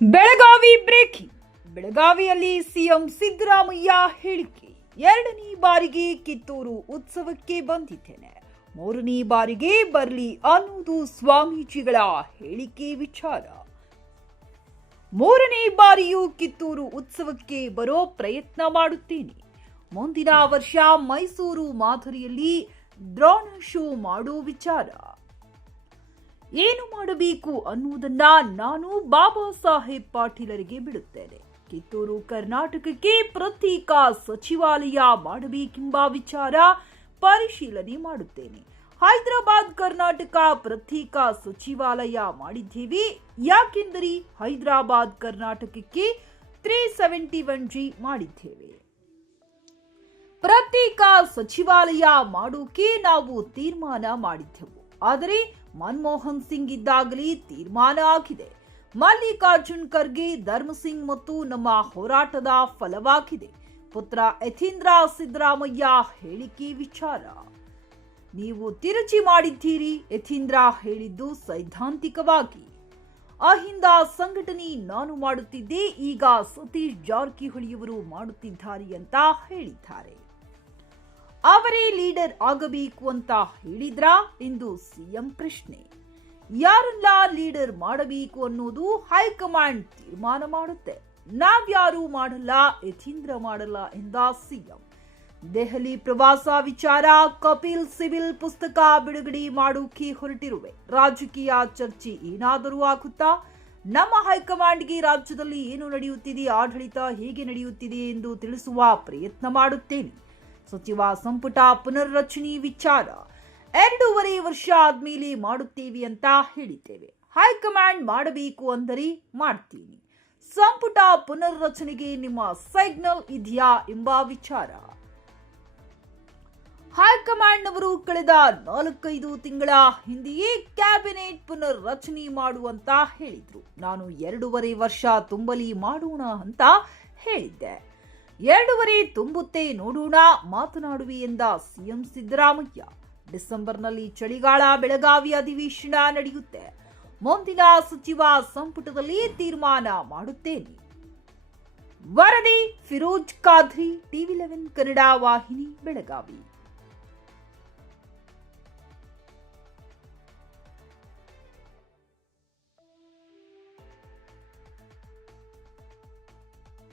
Belagavi breaking. ಬೆಳಗಾವಿಯಲ್ಲಿ CM Siddaramaiah ಹೇಳಿಕೆ. 2ನೇ ಬಾರಿಗೆ ಕಿತ್ತೂರು ಉತ್ಸವಕ್ಕೆ ಬಂದಿದ್ದೇನೆ, 3ನೇ ಬಾರಿಗೆ ಬರಲಿ ಅನ್ನೋದು ಸ್ವಾಮೀಜಿಗಳ ಹೇಳಿಕೆ ವಿಚಾರ. 3ನೇ ಬಾರಿಯೂ ಕಿತ್ತೂರು ಉತ್ಸವಕ್ಕೆ ಬರೋ ಪ್ರಯತ್ನ ಮಾಡುತ್ತೇನೆ. ಮುಂದಿನ ವರ್ಷ ಮೈಸೂರು ಮಾದರಿಯಲ್ಲಿ ಡ್ರೋನ್ ಶೋ ಮಾಡೋ ವಿಚಾರ. ಏನು ಮಾಡಬೇಕು ಅನ್ನುವುದನ್ನ ನಾನು ಬಾಬಾ ಸಾಹೇಬ್ ಪಾಟೀಲರಿಗೆ ಬಿಡುತ್ತೇನೆ. ಕಿತ್ತೂರು ಕರ್ನಾಟಕಕ್ಕೆ ಪ್ರತ್ಯೇಕ ಸಚಿವಾಲಯ ಮಾಡಬೇಕೆಂಬ ವಿಚಾರ ಪರಿಶೀಲನೆ ಮಾಡುತ್ತೇನೆ. ಹೈದರಾಬಾದ್ ಕರ್ನಾಟಕ ಪ್ರತ್ಯೇಕ ಸಚಿವಾಲಯ ಮಾಡಿದ್ದೇವೆ. ಯಾಕೆಂದರೆ ಹೈದರಾಬಾದ್ ಕರ್ನಾಟಕಕ್ಕೆ 371G ಮಾಡಿದ್ದೇವೆ. ಪ್ರತ್ಯೇಕ ಸಚಿವಾಲಯ ಮಾಡೋಕೆ ನಾವು ತೀರ್ಮಾನ ಮಾಡಿದ್ದೆವು. ಆದರೆ ಮನಮೋಹನ್ ಸಿಂಗ್ ಇದ್ದಾಗಲೇ ತೀರ್ಮಾನ ಆಗಿದೆ. ಮಲ್ಲಿಕಾರ್ಜುನ್ ಖರ್ಗೆ, ಧರ್ಮಸಿಂಗ್ ಮತ್ತು ನಮ್ಮ ಹೋರಾಟದ ಫಲವಾಗಿದೆ. ಪುತ್ರ ಯತೀಂದ್ರ ಸಿದ್ದರಾಮಯ್ಯ ಹೇಳಿಕೆ ವಿಚಾರ. ನೀವು ತಿರುಚಿ ಮಾಡಿದ್ದೀರಿ. ಯತೀಂದ್ರ ಹೇಳಿದ್ದು ಸೈದ್ಧಾಂತಿಕವಾಗಿ. ಅಹಿಂದ ಸಂಘಟನೆ ನಾನು ಮಾಡುತ್ತಿದ್ದೆ, ಈಗ ಸತೀಶ್ ಜಾರಕಿಹೊಳಿಯವರು ಮಾಡುತ್ತಿದ್ದಾರೆ ಅಂತ ಹೇಳಿದ್ದಾರೆ. ಅವರೇ ಲೀಡರ್ ಆಗಬೇಕು ಅಂತ ಹೇಳಿದ್ರಾ ಎಂದು ಸಿಎಂ ಪ್ರಶ್ನೆ. ಯಾರೆಲ್ಲ ಲೀಡರ್ ಮಾಡಬೇಕು ಅನ್ನೋದು ಹೈಕಮಾಂಡ್ ತೀರ್ಮಾನ ಮಾಡುತ್ತೆ. ನಾವ್ಯಾರು ಮಾಡಲ್ಲ, ಯತೀಂದ್ರ ಮಾಡಲ್ಲ ಎಂದ ಸಿಎಂ. ದೆಹಲಿ ಪ್ರವಾಸ ವಿಚಾರ. ಕಪಿಲ್ ಸಿಬಿಲ್ ಪುಸ್ತಕ ಬಿಡುಗಡೆ ಮಾಡೋಕೆ ಹೊರಟಿರುವೆ. ರಾಜಕೀಯ ಚರ್ಚೆ ಏನಾದರೂ ಆಗುತ್ತಾ? ನಮ್ಮ ಹೈಕಮಾಂಡ್ಗೆ ರಾಜ್ಯದಲ್ಲಿ ಏನು ನಡೆಯುತ್ತಿದೆ, ಆಡಳಿತ ಹೇಗೆ ನಡೆಯುತ್ತಿದೆ ಎಂದು ತಿಳಿಸುವ ಪ್ರಯತ್ನ ಮಾಡುತ್ತೇನೆ. ಸಚಿವ ಸಂಪುಟ ಪುನರ್ರಚನೆ ವಿಚಾರ. 2.5 ವರ್ಷ ಆದ್ಮೇಲೆ ಮಾಡುತ್ತೇವೆ ಅಂತ ಹೇಳಿದ್ದೇವೆ. ಹೈಕಮಾಂಡ್ ಮಾಡಬೇಕು ಅಂದರೆ ಮಾಡ್ತೀನಿ. ಸಂಪುಟ ಪುನರ್ರಚನೆಗೆ ನಿಮ್ಮ ಸಿಗ್ನಲ್ ಇದೆಯಾ ಎಂಬ ವಿಚಾರ. ಹೈಕಮಾಂಡ್ನವರು ಕಳೆದ 4-5 ತಿಂಗಳ ಹಿಂದೆಯೇ ಕ್ಯಾಬಿನೆಟ್ ಪುನರ್ರಚನೆ ಮಾಡುವಂತ ಹೇಳಿದ್ರು. ನಾನು 2.5 ವರ್ಷ ತುಂಬಲಿ ಮಾಡೋಣ ಅಂತ ಹೇಳಿದ್ದೆ. 2.5 ತುಂಬುತ್ತೆ, ನೋಡೋಣ, ಮಾತನಾಡುವೆ ಎಂದ ಸಿಎಂ ಸಿದ್ದರಾಮಯ್ಯ. ಡಿಸೆಂಬರ್ನಲ್ಲಿ ಚಳಿಗಾಲ ಬೆಳಗಾವಿ ಅಧಿವೇಶನ ನಡೆಯುತ್ತೆ. ಮುಂದಿನ ಸಚಿವ ಸಂಪುಟದಲ್ಲಿ ತೀರ್ಮಾನ ಮಾಡುತ್ತೇನೆ. ವರದಿ ಫಿರೋಜ್ ಖಾದ್ರಿ, TV11 ಕನ್ನಡ ವಾಹಿನಿ, ಬೆಳಗಾವಿ.